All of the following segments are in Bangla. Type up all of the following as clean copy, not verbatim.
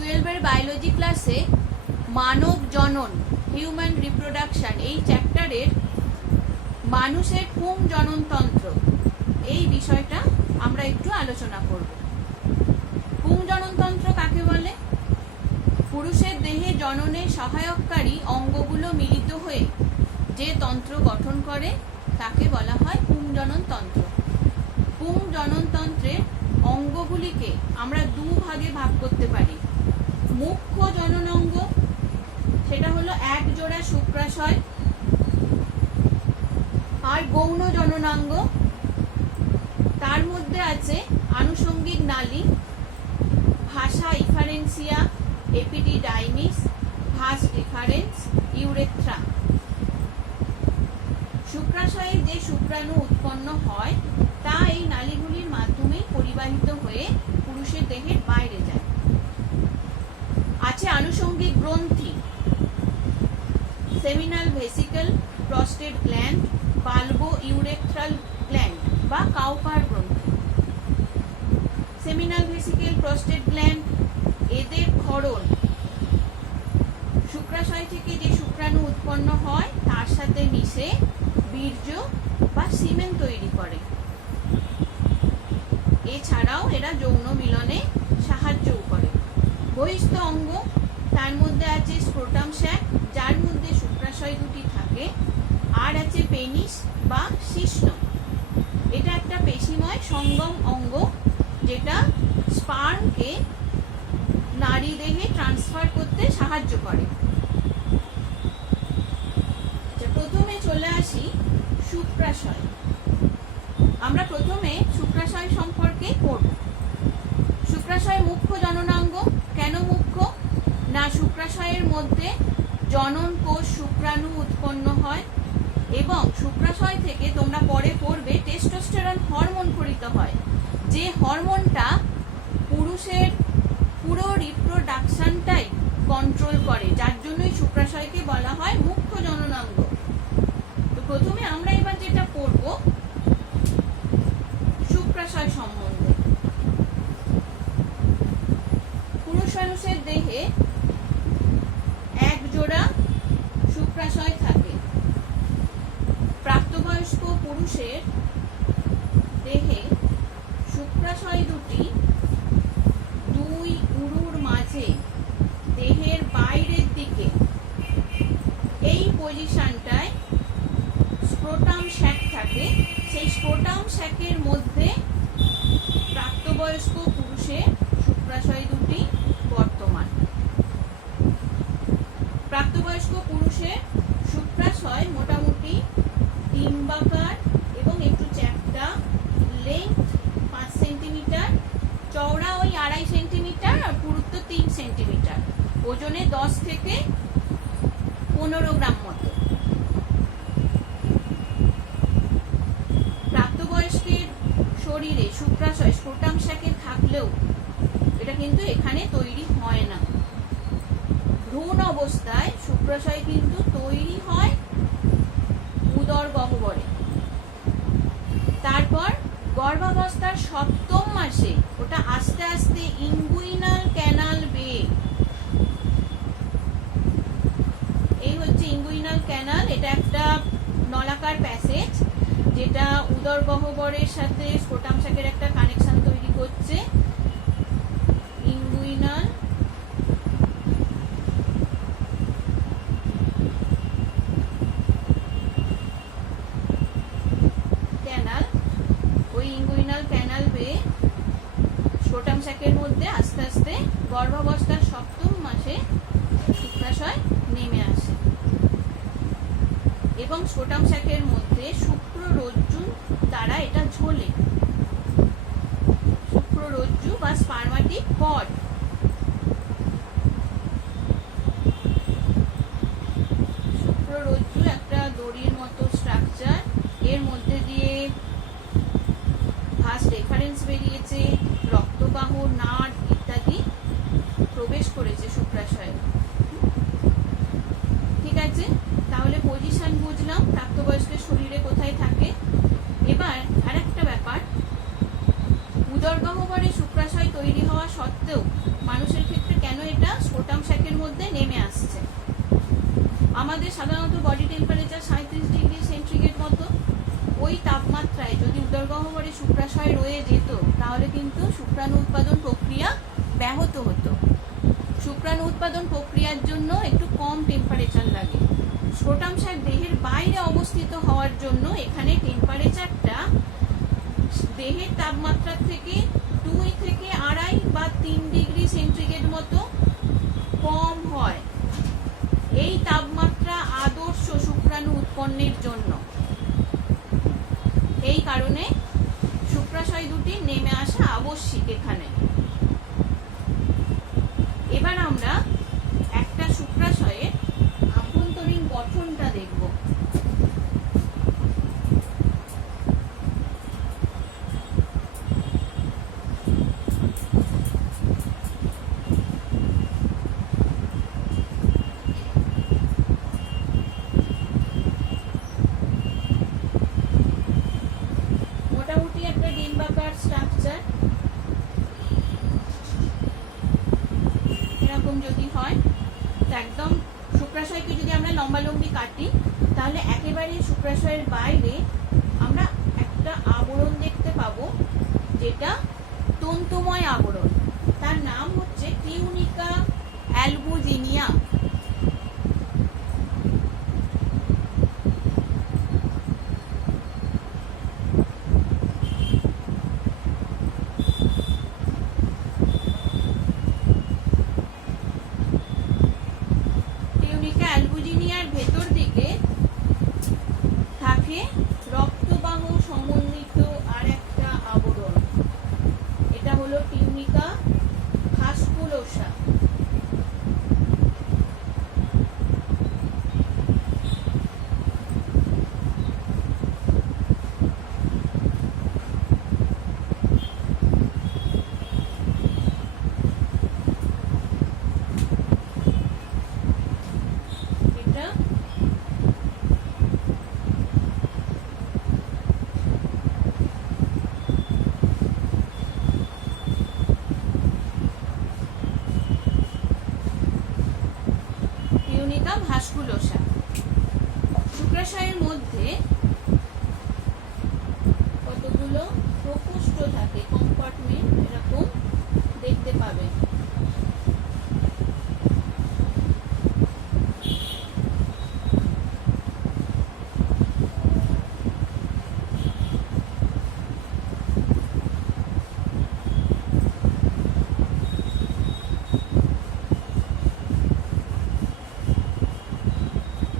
12 এর বায়োলজি ক্লাসে মানব জনন হিউম্যান রিপ্রোডাকশন এই চ্যাপ্টারের মানুষের পুং জননতন্ত্র এই বিষয়টা আমরা একটু আলোচনা করব। পুং জননতন্ত্র কাকে বলে? পুরুষের দেহে জননে সহায়ককারী অঙ্গগুলো মিলিত হয়ে যে তন্ত্র গঠন করে তাকে বলা হয় পুং জননতন্ত্র। পুং জননতন্ত্রের অঙ্গগুলিকে আমরা দুভাগে ভাগ করতে পারি। মুখ্য জননাঙ্গ, সেটা হলো এক জোড়া শুক্রাশয়, আর গৌণ জননাঙ্গ, তার মধ্যে আছে আনুষঙ্গিক নালী, ভাষা ইফারেন্সিয়া, এপিডিডাইমিস, ভাস ডিফারেন্স, ইউরেথ্রা। শুক্রাশয়ে যে শুক্রাণু উৎপন্ন হয় তা এই নালীগুলির মাধ্যমেই পরিবাহিত হয়ে পুরুষের দেহের বাইরে যায়। আছে আনুষঙ্গিক গ্রন্থি, seminal vesicle, prostate gland, bulbo urethral gland বা কাউপার গ্রন্থি। সেমিনাল ভেসিকল, প্রস্টেট গ্ল্যান্ড এদের ক্ষরণ শুক্রাশয় থেকে যে শুক্রাণু উৎপন্ন হয় তার সাথে মিশে বীর্য বা সিমেন তৈরি করে। এছাড়াও এরা যৌন মিলনে সাহায্যও করে। বহিস্থ অঙ্গ, তার মধ্যে আছে স্ক্রোটাম স্যাক যার মধ্যে শুক্রাশয় দুটি থাকে, আর আছে পেনিস বা শিশ্ন। এটা একটা পেশিময় সঙ্গম অঙ্গ যেটা স্পার্মকে নারী দেহে ট্রান্সফার করতে সাহায্য করে। প্রথমে চলে আসি শুক্রাশয়। আমরা প্রথমে শুক্রাশয় সম্পর্কে পড়ব। শুক্রাশয় মুখ্য জননাঙ্গ। কেন মুখ্য? না, শুক্রাশয়ের মধ্যে জনন কোষ শুক্রাণু উৎপন্ন হয় এবং শুক্রাশয় থেকে তোমরা পরে পড়বে টেস্টোস্টেরন হরমোন খরিত হয়, যে হরমোনটা পুরুষের পুরো রিপ্রোডাকশনটাই কন্ট্রোল করে, যার জন্যই শুক্রাশয়কে বলা হয় মুখ্য জননাঙ্গ। তো প্রথমে আমরা এবার যেটা পড়ব শুক্রাশয় সম্বন্ধে। পুরুষ মানুষের দেহে এক জোড়া শুক্রাশয় থাকে। প্রাপ্তবয়স্ক পুরুষের দেহে শুক্রাশয় দুটি দুই উরুর মাঝে দেহের বাইরের দিকে এই পজিশনটায় স্ক্রোটাম স্যাক থাকে। সেই স্ক্রোটাম স্যাকের মধ্যে প্রাপ্তবয়স্ক পুরুষের শুক্রাশয় দুটি বর্তমান। প্রাপ্তবয়স্ক পুরুষের শুক্রাশয় মোটামুটি ডিম্বাকার এবং একটু চ্যাপ্টা, লেন্থ 5 সেন্টিমিটার, চওড়া ওই 2.5 সেন্টিমিটার আর পুরুত্ব 3 সেন্টিমিটার, ওজনে 10 থেকে 15 গ্রাম মতো। প্রাপ্তবয়স্কের শরীরে শুক্রাশয় স্ক্রোটাম স্যাকে থাকলেও এটা কিন্তু এখানে তৈরি হয় না। ভ্রূণ অবস্থায় শুক্রাশয় কিন্তু তৈরি হয় উদর গহ্বরে। তারপর গর্ভাবস্থার 7ম মাসে ওটা আস্তে আস্তে ইঙ্গুইনাল ক্যানাল বেয়ে, এই হচ্ছে ইঙ্গুইনাল ক্যানাল, এটা একটা নলাকার প্যাসেজ যেটা উদর গহ্বরের সাথে স্ক্রোটাম স্যাকের একটা কানেকশন তৈরি করছে। ইঙ্গুইনাল ক্যানাল, ওই ইঙ্গুইনাল ক্যানাল বেয়ে স্ক্রোটাম স্যাকের মধ্যে আস্তে আস্তে গর্ভাবস্থার 7ম মাসে শুক্রাশয় নেমে আসে এবং স্ক্রোটাম স্যাকের মধ্যে শুক্ররজ্জু দ্বারা এটা ঝোলে। শুক্ররজ্জু বা স্পার্মাটিক কর্ড। শুক্ররজ্জু একটা দড়ির মতো স্ট্রাকচার, এর মধ্যে দিয়ে ভাস রেফারেন্স বেরিয়েছে, রক্তবাহ, নাড় ইত্যাদি প্রবেশ করেছে শুক্রাশয়ে। ঠিক আছে, তাহলে পজিশন বুঝলাম প্রাপ্তবয়স্কের শরীরে কোথায় থাকে। এবার আরেকটা ব্যাপার, উদর গহ্বরে শুক্রাশয় তৈরি হওয়া সত্ত্বেও মানুষের ক্ষেত্রে কেন এটা সেন্টিগ্রেডের মধ্যে নেমে আসছে। আমাদের সাধারণত বডি টেম্পারেচার 37°C মতো। ওই তাপমাত্রায় যদি উদরগহ্বরে শুক্রাশয় রয়ে যেত তাহলে কিন্তু শুক্রাণু উৎপাদন প্রক্রিয়া ব্যাহত হতো। শুক্রাণু উৎপাদন প্রক্রিয়ার জন্য একটু কম টেম্পারেচার লাগে। স্ক্রোটাম স্যাক দেহের বাইরে অবস্থিত হওয়ার জন্য এখানে টেম্পারেচারটা দেহের তাপমাত্রা থেকে 2 থেকে 2.5 বা 3°C মতো কম হয়। এই তাপমাত্রা আদর্শ শুক্রাণু উৎপন্নের জন্য। এই কারণে শুক্রাশয় দুটি নেমে আসা আবশ্যিক এখানে। এবার আমরা একটা শুক্রাশয়ের আভ্যন্তরীণ গঠনটা দেখব। মোটামুটি একটা ডিম্বাকার স্ট্রাকচার এরকম যদি হয়, তো একদম শুক্রাশয়কে যদি আমরা লম্বালম্বি কাটি তাহলে একেবারে শুক্রাশয়ের বাইরে আমরা একটা আবরণ দেখতে পাবো, যেটা তন্তুময় আবরণ। তার নাম হচ্ছে টিউনিকা অ্যালবুজিনিয়া। অ্যালবুজিনিয়ার ভেতর দিকে থাকে রক্তবাহ সমন্বিত আর একটা আবরণ, এটা হলো টিউনিকা ভাস্কুলোসা। টিউনিকা ভাস্কুলোসা। শুক্রাশয়ের মধ্যে কতগুলো প্রকোষ্ঠ থাকে, কম্পার্টমেন্ট এরকম দেখতে পাবেন।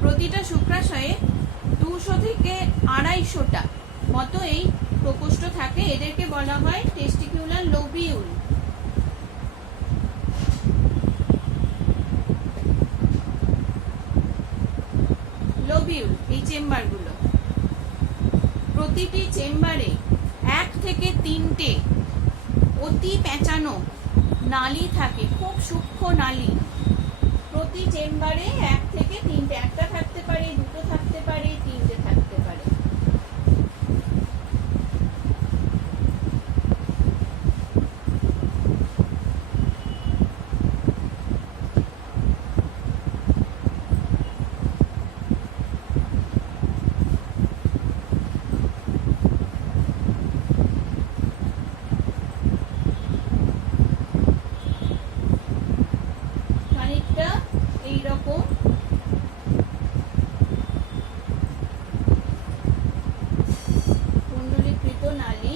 প্রতিটা শুক্রাশয়ে 200 থেকে 250টা মতো এই প্রকোষ্ঠ থাকে। এদেরকে বলা হয় টেস্টিকুলার লোবিউল। লোবিউল এই চেম্বারগুলো, প্রতিটি চেম্বারে 1 থেকে 3টে অতি পেঁচানো নালী থাকে, খুব সূক্ষ্ম নালী। প্রতি চেম্বারে 1 থেকে 3টে, একটা থাকতে পারে, 2টো থাকতে পারে, 3টে থাকতে পারে। এইরকম কুণ্ডলীকৃত নালী,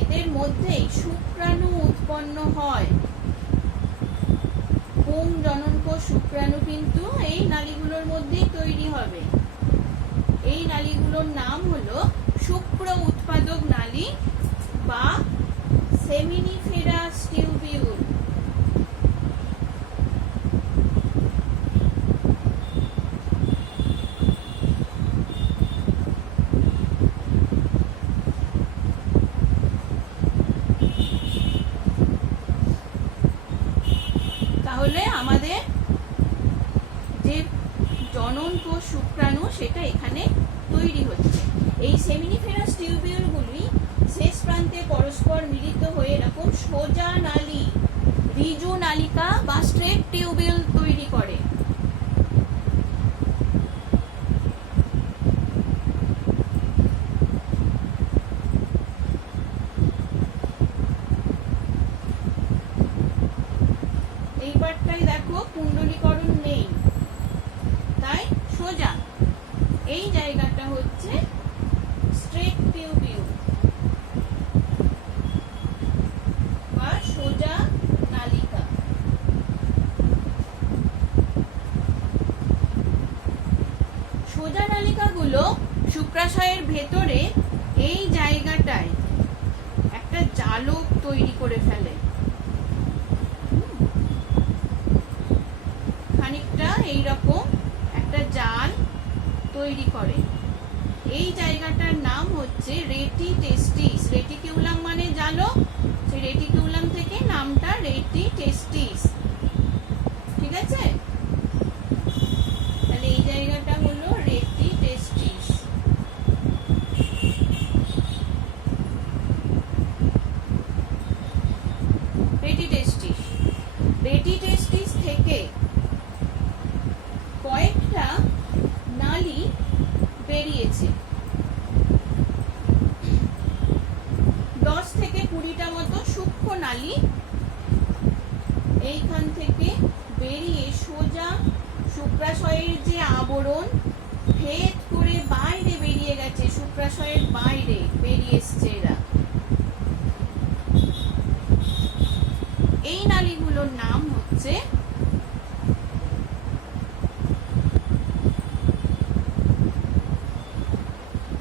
এদের মধ্যেই শুক্রাণু উৎপন্ন হয়। পুং জননকোষ শুক্রাণু কিন্তু এই নালীগুলোর মধ্যেই তৈরি হবে। এই নালীগুলোর নাম হলো শুক্র উৎপাদক নালী বা সেমিনিফেরাস টিউবিউল। তাহলে আমাদের যে জনন কোষ শুক্রাণু সেটা এখানে তৈরি হচ্ছে। এই সেমিনিফেরাস টিউবিউলগুলি শেষ প্রান্তে পরস্পর মিলিত হয়ে এরকম সোজা নালী, ঋজু নালিকা বা স্ট্রেট টিউবিউল তৈরি করে। এইবারটাই দেখো কুণ্ডলীকরণ নেই, তাই সোজা। এই জায়গাটা হচ্ছে স্ট্রেট টিউবিউল বা সোজা নালিকা। সোজা নালিকাগুলো শুক্রাশয়ের ভেতরে এই জায়গাটায় একটা জালক তৈরি করে ফেলে, খানিকটা এইরকম একটা জাল তৈরি করে। এই জায়গাটার নাম হচ্ছে রেটি টেস্টিস। রেটিকিউলাম মানে জালক, সেই রেটিকিউলাম থেকে নামটা রেটি টেস্টিস। ঠিক আছে, তাহলে এই জায়গাটা হলো রেটি টেস্টিস। রেটি টেস্টিস, রেটি টেস্টিস থেকে কয়েকটা নালী বেরিয়েছে, 10 থেকে 20টা মতো সূক্ষ্ম নালী এইখান থেকে বেরিয়ে সোজা শুক্রাশয়ের যে আবরণ ভেদ করে বাইরে বেরিয়ে গেছে, শুক্রাশয়ের বাইরে বেরিয়ে এসছে এরা। এই নালীগুলোর নাম হচ্ছে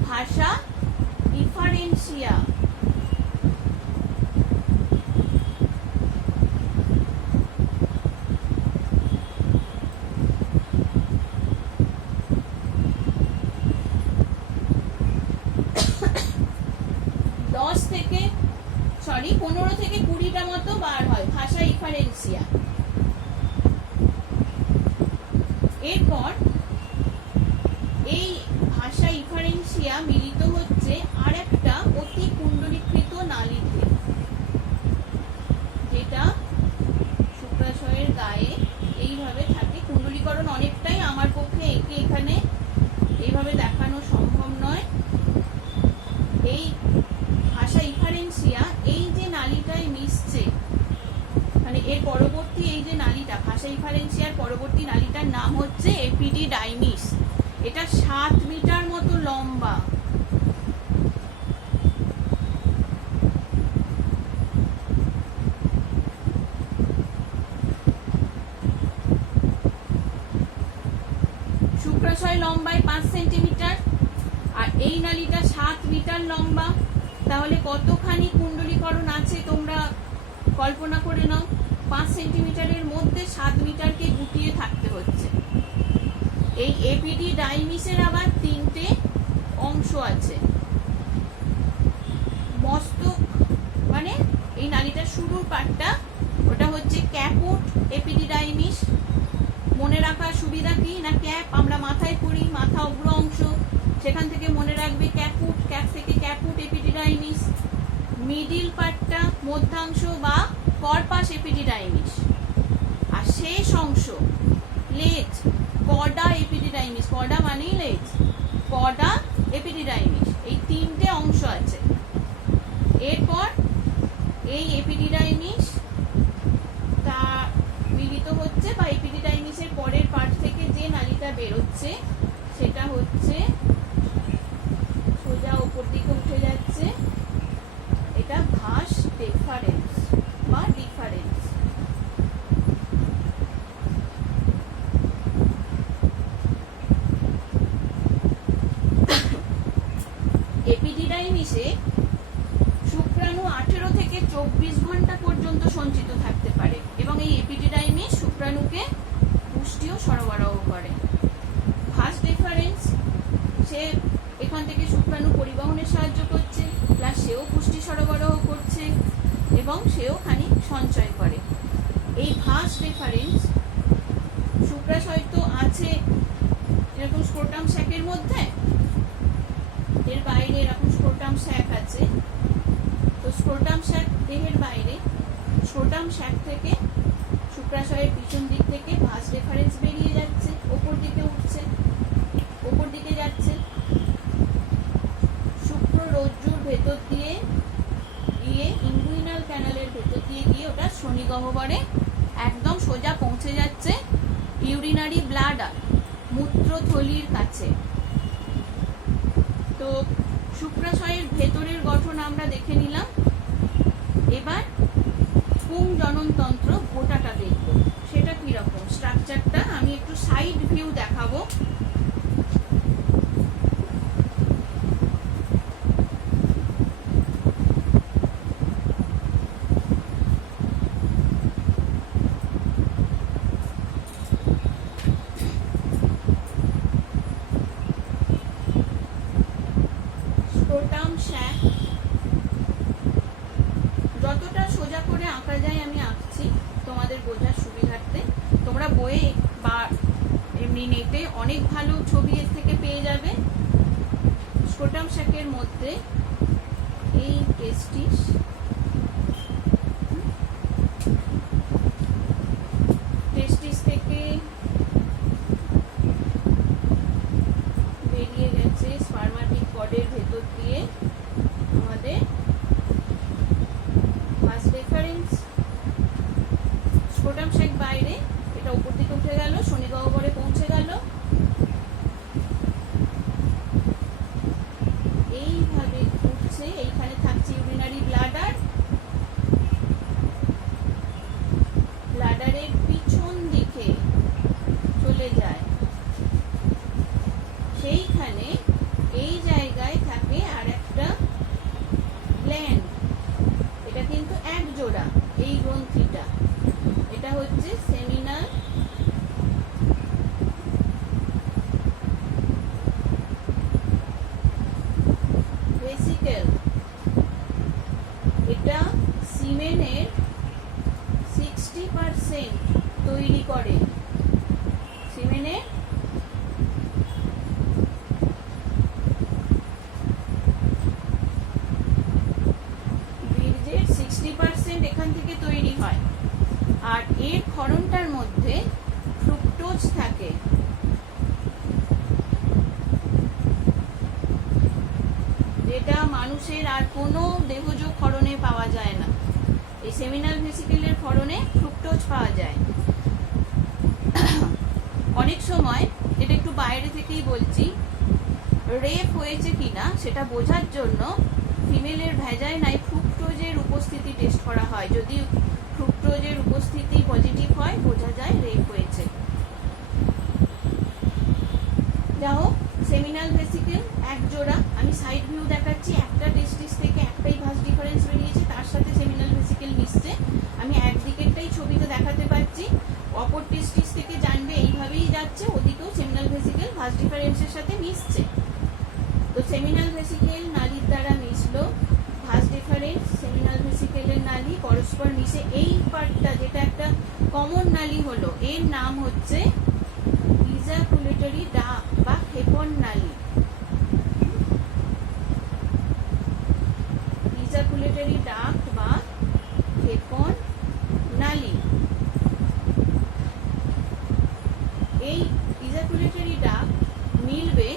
ভাষা ডিফারেন্সিয়া। থেকে 15 থেকে 20টা মতো বার হয় ভাষা ডিফারেন্সিয়া। এরপর এই ভাষা ডিফারেন্সিয়া মিলিত হচ্ছে আর একটা অতি কুণ্ডলীকৃত নালীতে, যেটা শুক্রাশয়ের গায়ে এইভাবে থাকে। কুণ্ডলীকরণ অনেকটাই, আমার পক্ষে একে এখানে এইভাবে দেখানো সম্ভব নয়। এই ভাষা ডিফারেন্সিয়া এই যে নালীটায় মিশছে, মানে এর পরবর্তী এই যে নালীটা, ভাষা ডিফারেন্সিয়ার পরবর্তী নালীটার নাম হচ্ছে এপিডিডাইমিস। এটা 7 মিটার মতো লম্বা। শুক্রাশয় লম্বায় 5 সেন্টিমিটার আর এই নালীটা 7 মিটার লম্বা। তাহলে কতখানি কুণ্ডলীকরণ আছে তোমরা কল্পনা করে নাও। 5 সেন্টিমিটারের মধ্যে 7 মিটারকে গুটিয়ে থাকতে হচ্ছে। এই এপিডিডাইমিসের আবার 3টে অংশ আছে। মস্তক মানে এই নালীটার শুরুর পার্টটা, ওটা হচ্ছে ক্যাপুট এপিডিডাইমিস। মনে রাখার সুবিধা কি না, ক্যাপ আমরা মাথায় পরি, মাথা অগ্র অংশ, সেখান থেকে মনে রাখবে ক্যাপুট, ক্যাপ থেকে ক্যাপুট এপিডিডাইমিস। মিডিল পার্টটা মধ্যাংশ বা কর্পাস এপিডিডাইমিস। আর শেষ অংশ লেজ, কডা এপিডিডাইমিস। কডা মানেই লেজ, কডা এপিডিডাইমিস। এই 3টে অংশ আছে। এরপর এই এপিডিডাইমিস তা মিলিত হচ্ছে বা এপিডিডাইমিসের পরের পার্ট থেকে যে নালীটা বেরোচ্ছে সেটা হচ্ছে সোজা উপর দিকে উঠে যাচ্ছে, এটা ভাস ডিফারেন্স বা ডিফারেন্স। এপিডিডাইমিসে শুক্রাণু 18 থেকে 24 ঘন্টা পর্যন্ত সঞ্চিত থাকতে পারে এবং এই এপিডিডাইমিস শুক্রাণুকে পুষ্টিও সরবরাহ করে। ভাস ডিফারেন্স, সে এখান থেকে শুক্রাণু পরিবহনে সাহায্য করছে, প্লাস সেও পুষ্টি সরবরাহ করছে এবং সেও খানিক সঞ্চয় করে। এই ভাস ডিফারেন্স শুক্রাশয় তো আছে এরকম স্ক্রোটাম স্যাকের মধ্যে, এর বাইরে এরকম স্ক্রোটাম স্যাক আছে। তো স্ক্রোটাম স্যাক দেহের বাইরে, স্ক্রোটাম স্যাক থেকে শুক্রাশয়ের পিছন দিক থেকে ভাস রেফারেন্স বেরিয়ে যাচ্ছে, ওপর দিকে উঠছে, ওপর দিকে যাচ্ছে, শুক্র রজ্জুর ভেতর দিয়ে গিয়ে ইনগুইনাল ক্যানালের ভেতর দিয়ে গিয়ে ওটা শনি গহ্বরে একদম সোজা পৌঁছে যাচ্ছে ইউরিনারি ব্লাডার, মূত্রথলির কাছে। তো শুক্রাশয়ের ভেতরের গঠন আমরা দেখে নিলাম। এবার পুং জননতন্ত্র গোটাটা দেখব, সেটা কিরকম স্ট্রাকচারটা আমি একটু সাইড ভিউ দেখাবো। স্ক্রোটাম শ্যাক যতটা সোজা করে আঁকা যায় আমি আঁকছি তোমাদের বোঝার সুবিধার্থে। তোমরা বইয়ে বা এমনি নেটে অনেক ভালো ছবি এর থেকে পেয়ে যাবে। স্ক্রোটাম শ্যাকের মধ্যে এই টেস্টিস, টেস্টিস থেকে বেরিয়ে গেছে স্পার্মাটিক কর্ডের ভেতর দিয়ে আমাদের ফার্স্ট রেফারেন্স। স্ক্রোটাম শ্যাক বাইরে, এটা উপর দিকে উঠে গেল, শনি গহ্বরে পৌঁছে গেল। এইভাবে উঠছে, এইখানে থাকছে ইউরিনারি ব্লাডার, ব্লাডারের পিছন দিকে চলে যায়, সেইখানে এই জায়গায় থাকে আর একটা গ্ল্যান্ড। এটা কিন্তু এক জোড়া, এই গ্রন্থিটা, এটা হচ্ছে সেমিনাল ভেসিকেল। এটা সিমেনের 60% তৈরি করে। সিমেনের বীর্যের 60% এখান থেকে তৈরি হয়। আর এর ক্ষরণটার মধ্যে ফ্রুক্টোজ থাকে। যেটা মানুষের আর কোনো দেহজ ক্ষরণে পাওয়া যায় না। এই সেমিনাল ভেসিকেলের ক্ষরণে ফ্রুক্টোজ পাওয়া যায়। অনেক সময়, এটা একটু বাইরে থেকেই বলছি, রেপ হয়েছে কিনা সেটা বোঝার জন্য ফিমেলের ভ্যাজাইনায় ফ্রুক্টোজের উপস্থিতি টেস্ট করা হয়। যদি ফ্রুক্টোজের উপস্থিতি পজিটিভ হয়, বোঝা যায় রেপ হয়েছে। যা হোক, সেমিনাল ভেসিকেল এক জোড়া, আমি সাইড ভিউ দেখাচ্ছি। একটা টেস্টিস থেকে একটাই ভাস ডিফারেন্স বেরিয়েছে, তার সাথে সেমিনাল ভেসিকেল মিশছে। আমি একদিকেরটাই ছবিতে দেখাতে পারছি, অপর টেস্টিস থেকে জানবে এইভাবেই যাচ্ছে, ওদিকেও সেমিনাল ভেসিকেল ভাস ডিফারেন্সের সাথে মিশছে। তো সেমিনাল ভেসিকেল নালীর দ্বারা মিশলো, ভাস ডিফারেন্স সেমিনাল ভেসিকেলের নালী পরস্পর মিশে এই পার্টটা, যেটা একটা কমন নালী হলো, এর নাম হচ্ছে ইজাকুলেটরি ডাক বা ক্ষেপণ নালী। ইজাকুলেটরি ডাক বা ক্ষেপণ নালী। এই ইজাকুলেটরি ডাক মিলবে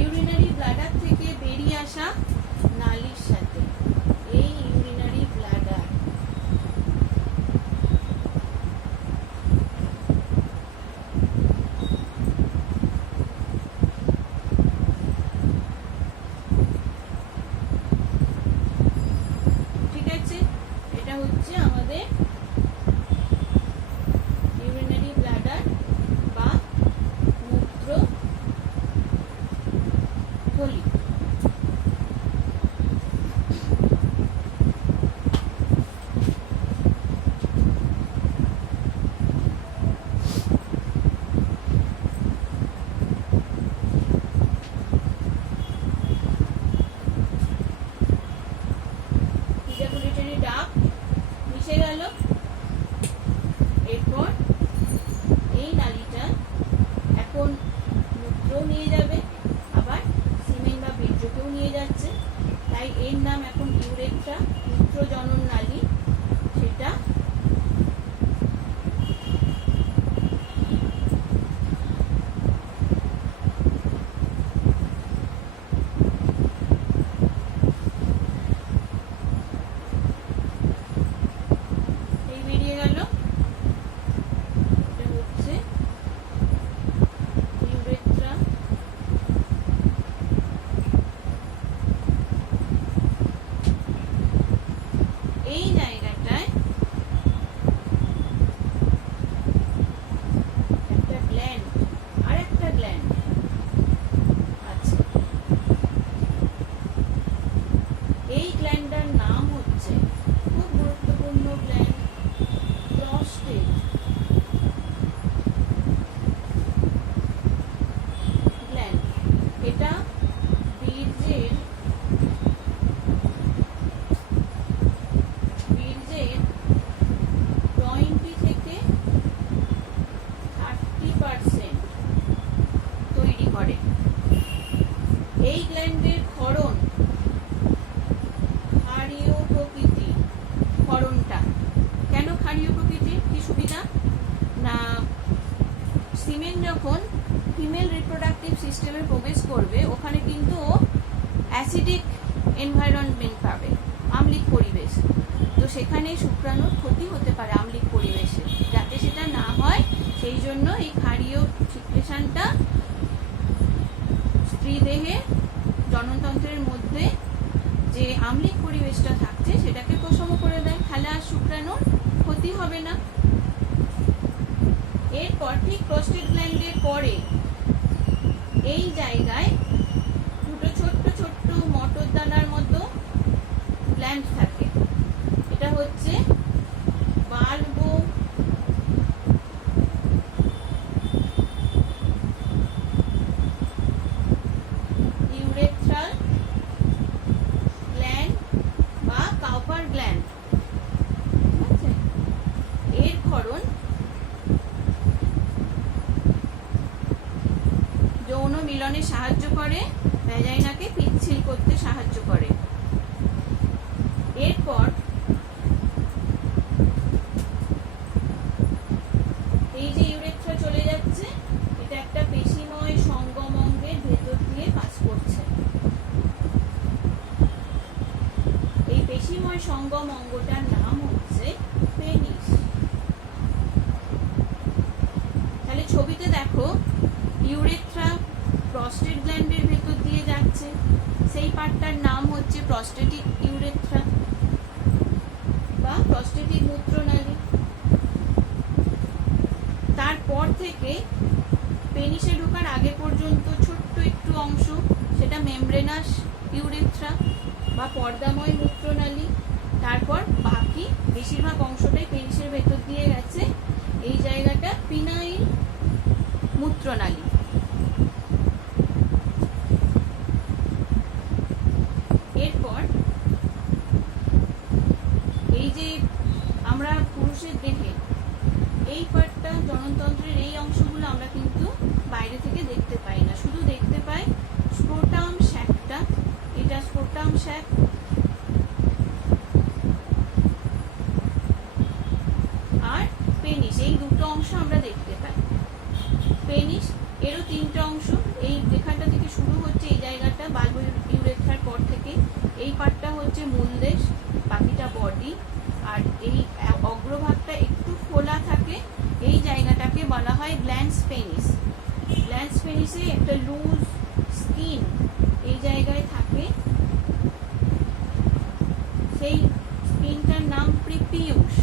ইউরিনারি ব্লাডার থেকে বেরিয়ে আসা নালীর সাথে। এই ইউরিনারি ব্লাডার ঠিক আছে, এটা হচ্ছে আমাদের ইউরিনারি ব্লাডার বা মূত্রথলি। ইজাকুলেটরি ডাক মিশে গেল। এরপর এই নালীটা এখন মূত্র নিয়ে যাবে, আবার সিমেন বা বীর্যকেও নিয়ে যাচ্ছে, তাই এর নাম এখন ইউরেথ্রা, মূত্র জনন নালী। সেটা সিস্টেমে প্রবেশ করবে ওখানে কিন্তু ও অ্যাসিডিক এনভায়রনমেন্ট পাবে, আম্লিক পরিবেশ। তো সেখানে শুক্রাণুর ক্ষতি হতে পারে আম্লিক পরিবেশে, যাতে সেটা না হয় সেই জন্য এই ক্ষারীয় সিক্রেশনটা স্ত্রী দেহে জননতন্ত্রের মধ্যে যে আম্লিক পরিবেশটা থাকছে সেটাকে প্রশম করে দেয়, তাহলে আর শুক্রাণুর ক্ষতি হবে না। এরপর ঠিক প্রস্টেট গ্ল্যান্ডের পরে এই জায়গায় দুটো ছোট্ট ছোট্ট মটর দানার মতো গ্ল্যান্ড থাকে, এটা হচ্ছে বাল্বো ইউরেথ্রাল গ্ল্যান্ড বা কাউপার গ্ল্যান্ড। ঠিক আছে, এর ক্ষরণ যৌন মিলনে সাহায্য করে, ভ্যাজাইনাকে পিচ্ছিল করতে সাহায্য করে। এরপর এই যে ইউরেথ্রা চলে যাচ্ছে, এটা একটা পেশিময় সঙ্গম অঙ্গের ভেতর দিয়ে পাস করছে। এই পেশিময় সঙ্গম অঙ্গটার নাম হচ্ছে পেনিস। তাহলে ছবিতে দেখো ইউরেথ্রা প্রস্টেট গ্ল্যান্ডের ভেতর দিয়ে যাচ্ছে, সেই পার্টটার নাম হচ্ছে প্রস্টেটিক ইউরেথ্রা বা প্রস্টেটিক মূত্রনালী। তারপর থেকে পেনিসে ঢোকার আগে পর্যন্ত ছোট্ট একটু অংশ, সেটা মেমব্রেনাস ইউরেথ্রা বা পর্দাময় মূত্রনালী। তারপর বাকি বেশিরভাগ অংশটাই পেনিসের ভেতর দিয়ে গেছে, এই জায়গাটা পিনাইল মূত্রনালী। এরপর এই যে আমরা পুরুষের দেহে এই পার্টটা জননতন্ত্রের এই অংশগুলো আমরা কিন্তু বাইরে থেকে দেখতে পাই না, শুধু দেখতে পাই স্ক্রোটাম শ্যাকটা, এটা স্ক্রোটাম শ্যাক। আর পেনিস, এই দুটো অংশ আমরা দেখতে পাই। পেনিস এরও তিনটা অংশ, এই যেখানটা থেকে শুরু হচ্ছে এই জায়গাটা বাল্ব ইউরেথ্রার পর থেকে এই পার্টটা হচ্ছে মূলদেশ, বাকিটা বডি। আর এই অগ্রভাগটা একটু খোলা থাকে, এই জায়গাটাকে বলা হয় গ্ল্যান্স পেনিস। গ্ল্যান্স পেনিসে একটা লুজ স্কিন এই জায়গায় থাকে, সেই স্কিনটার নাম প্রিপিউস।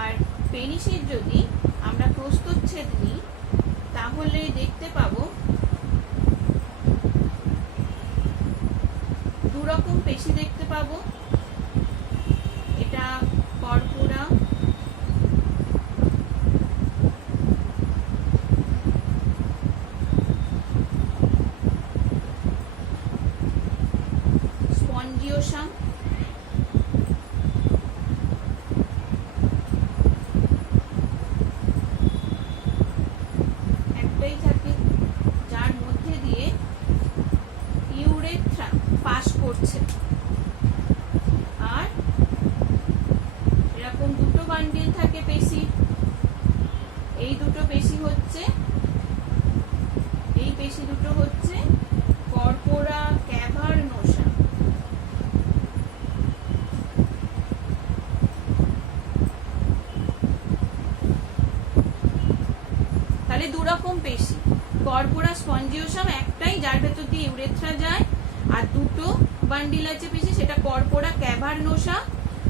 আর পেনিসের যদি আমরা প্রস্থচ্ছেদ নিই তাহলে দেখতে পাবো দুরকম পেশি দেখতে পাবো। এটা কর্পোরা স্পঞ্জিওসাম, একটাই থাকে যার মধ্যে দিয়ে ইউরেথ্রা পাস করছে। আর এরকম দুটো বান্ডিল থাকে পেশি, এই দুটো পেশি হচ্ছে, এই পেশি দুটো হচ্ছে কর্পোরা ক্যাভার্নোসা। তাহলে দুরকম পেশি, কর্পোরা স্পঞ্জিওসাম একটাই যার ভেতর দিয়ে ইউরেথ্রা যায়, আর দুটো বান্ডিল আছে পেশি, সেটা কর্পোরা ক্যাভার্নোসা,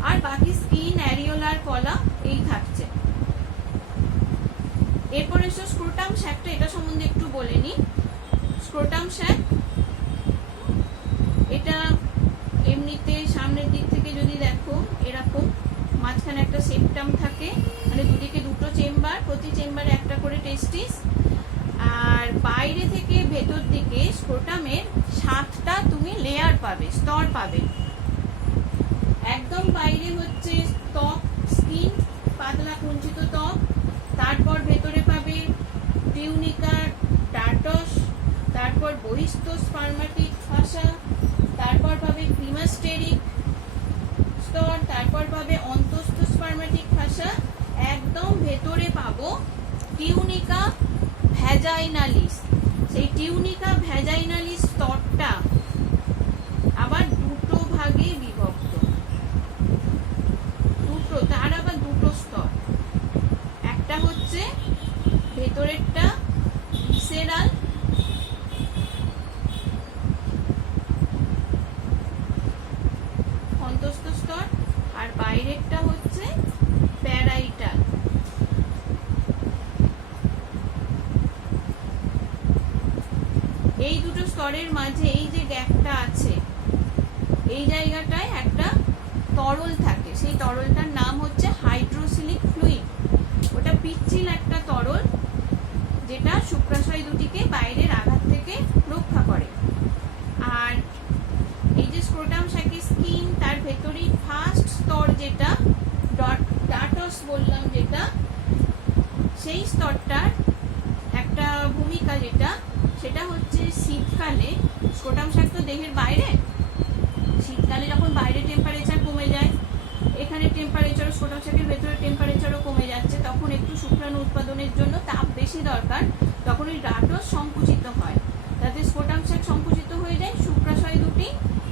আর বাকি স্কিন অ্যারিওলার কলা এই থাকছে। এরপর এসো স্ক্রোটাম শ্যাকটা, এটা সম্বন্ধে একটু বলে নি। স্ক্রোটাম শ্যাক এটা এমনিতে সামনের দিক থেকে যদি দেখো এরকম মাঝখানে একটা সেপ্টাম থাকে, মানে দুদিকে দুটো চেম্বার, প্রতি চেম্বারে একটা করে টেস্টিস। আর বাইরে থেকে ভেতর দিকে স্ক্রোটামের 7টা তুমি লেয়ার পাবে, স্তর পাবে। একদম বাইরে হচ্ছে ত্বক, স্কিন, পাতলা কুঞ্চিত ত্বক। তারপর ভেতরে পাবে টিউনিকা ডার্টস, তারপর বহিস্থ স্পার্মাটিক ফাসা, তারপর পাবে ক্রিমাস্টেরিক স্তর, তারপর পাবে অন্তঃস্থ স্পার্মেটিক ভাষা, একদম ভেতরে পাবো টিউনিকা ভ্যাজাইনালিস। সেই টিউনিকা ভ্যাজাইনালিস স্তরটা আবার দুটো ভাগে বিভক্ত, তার আবার দুটো স্তর। একটা হচ্ছে ভেতরেরটা ভিসেরাল, অন্তঃস্থ স্তর, আর বাইরেরটা হচ্ছে প্যারাইটাল। এই দুটো স্তরের মাঝে এই যে গ্যাপটা আছে, এই জায়গাটায় একটা তরল থাকে, সেই তরলটার নাম হচ্ছে হাইড্রোসিলিক ফ্লুইড। ওটা পিচ্ছিল একটা তরল, যেটা শুক্রাশয় দুটিকে বাইরের আঘাত থেকে রক্ষা করে। আর এই যে স্ক্রোটাম শাকি স্কিন, তার ভেতরেই ফার্স্ট স্তর যেটা ডাটস বললাম, যেটা সেই স্তরটার একটা ভূমিকা যেটা, সেটা হচ্ছে শীতকালে, স্ক্রোটাম শাক তো দেহের বাইরে, শীতকালে যখন বাইরে টেম্পারেচার কমে যায়, এখানে টেম্পারেচার, স্ক্রোটাম শাকের ভেতরে টেম্পারেচারও কমে যাচ্ছে, তখন একটু শুক্রাণু উৎপাদনের জন্য তাপ বেশি দরকার, তখন ওই ডাটস সংকুচিত হয়, যাতে স্ক্রোটাম শাক সংকুচিত হয়ে যায়, শুক্রাশয় দুটি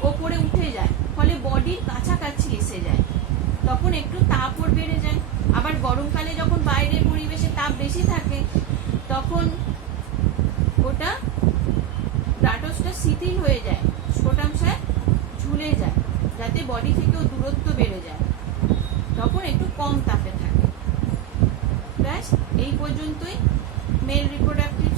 ওপরে উঠে যায়, ফলে বডির কাছাকাছি এসে যায়, তখন একটু তাপ ওর বেড়ে যায়। আবার গরমকালে যখন বাইরের পরিবেশে তাপ বেশি থাকে, তখন ওটা ডাটসটা শিথিল হয়ে যায়, স্ক্রোটাম শাক ঝুলে যায়, যাতে বডি থেকেও দূরত্ব বেড়ে যায়, তখন একটু কম তাপে থাকে। ব্যাস এই পর্যন্তই মেল রিপ্রোডাক্টিভ